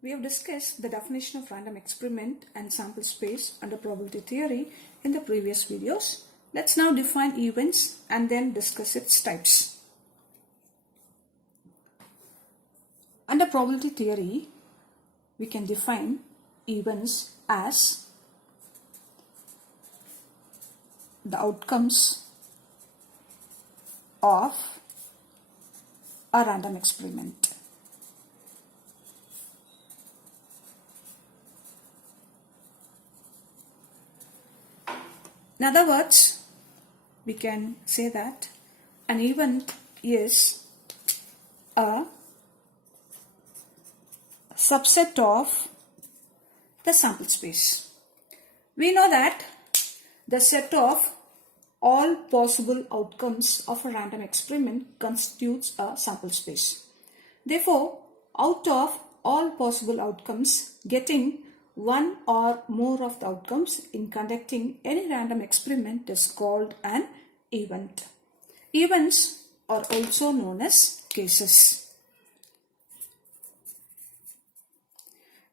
We have discussed the definition of random experiment and sample space under probability theory in the previous videos. Let's now define events and then discuss its types. Under probability theory, we can define events as the outcomes of a random experiment. In other words, we can say that an event is a subset of the sample space. We know that the set of all possible outcomes of a random experiment constitutes a sample space. Therefore, out of all possible outcomes, getting one or more of the outcomes in conducting any random experiment is called an event. Events are also known as cases.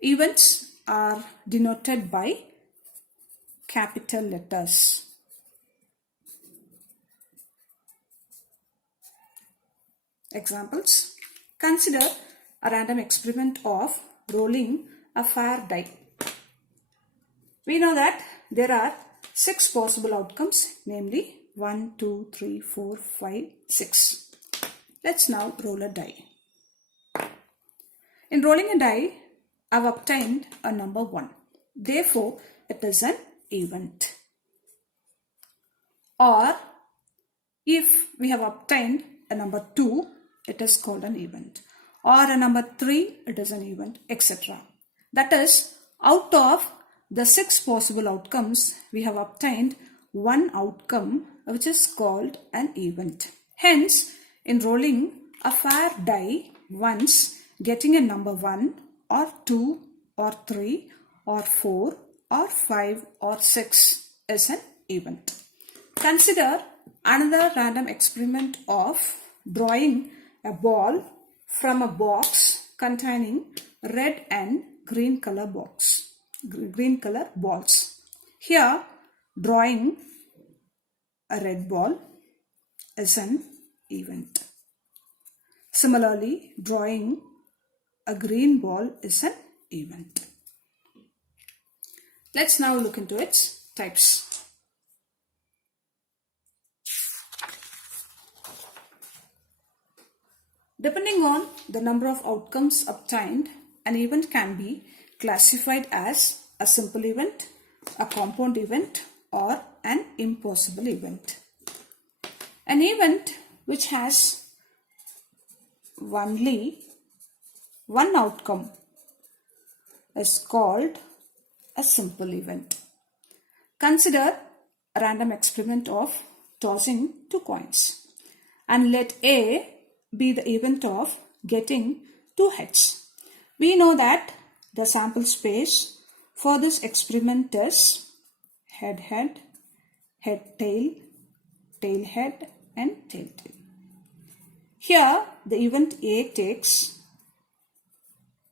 Events are denoted by capital letters. Examples: consider a random experiment of rolling a fair die. We know that there are 6 possible outcomes, namely 1, 2, 3, 4, 5, 6. Let's now roll a die. In rolling a die, I have obtained a number 1. Therefore, it is an event. Or, if we have obtained a number 2, it is called an event. Or a number 3, it is an event, etc. That is, out of the 6 possible outcomes, we have obtained one outcome which is called an event. Hence, in rolling a fair die once, getting a number 1 or 2 or 3 or 4 or 5 or 6 is an event. Consider another random experiment of drawing a ball from a box containing red and green color balls. Here, drawing a red ball is an event. Similarly, drawing a green ball is an event. Let's now look into its types. Depending on the number of outcomes obtained, an event can be classified as a simple event, a compound event, or an impossible event. An event which has only one outcome is called a simple event. Consider a random experiment of tossing 2 coins and let A be the event of getting 2 heads. We know that the sample space for this experiment is head, head, head, tail, tail, head, and tail, tail. Here, the event A takes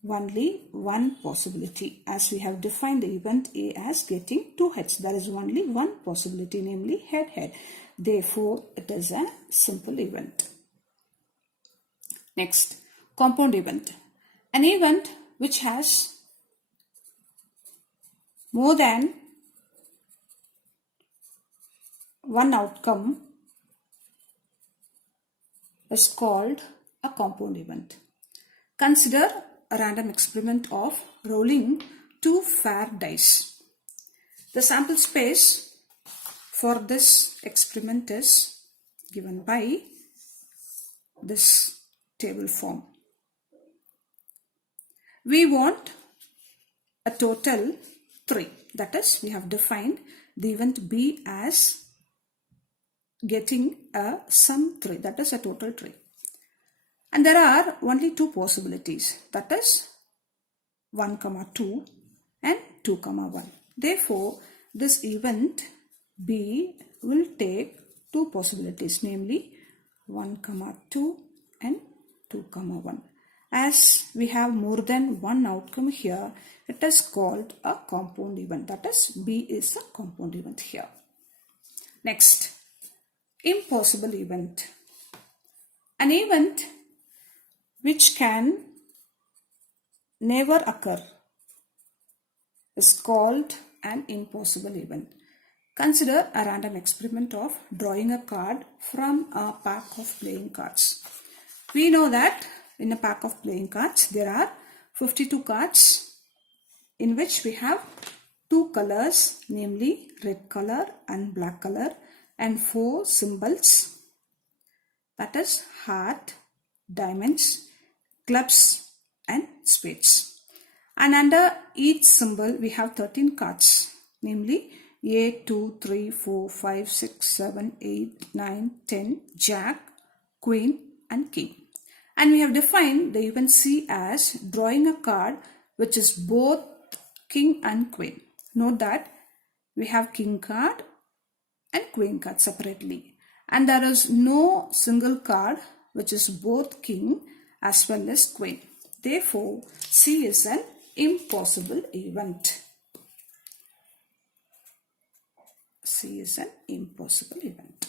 only one possibility, as we have defined the event A as getting 2 heads. There is only one possibility, namely head, head. Therefore, it is a simple event. Next, compound event. An event which has more than one outcome is called a compound event. Consider a random experiment of rolling 2 fair dice. The sample space for this experiment is given by this table form. We want a total 3. That is, we have defined the event B as getting a sum 3. That is a total 3. And there are only 2 possibilities. That is 1, 2 and 2, 1. Therefore, this event B will take 2 possibilities, namely 1, 2 and 2, 1. As we have more than one outcome here, it is called a compound event. That is, B is a compound event here. Next, impossible event. An event which can never occur is called an impossible event. Consider a random experiment of drawing a card from a pack of playing cards. We know that in a pack of playing cards there are 52 cards in which we have two colors, namely red color and black color, and four symbols, that is heart, diamonds, clubs and spades. And under each symbol we have 13 cards, namely A, 2, 3, 4, 5, 6, 7, 8, 9, 10, Jack, Queen and King. And we have defined the event C as drawing a card which is both King and Queen. Note that we have King card and Queen card separately. And there is no single card which is both King as well as Queen. Therefore, C is an impossible event. C is an impossible event.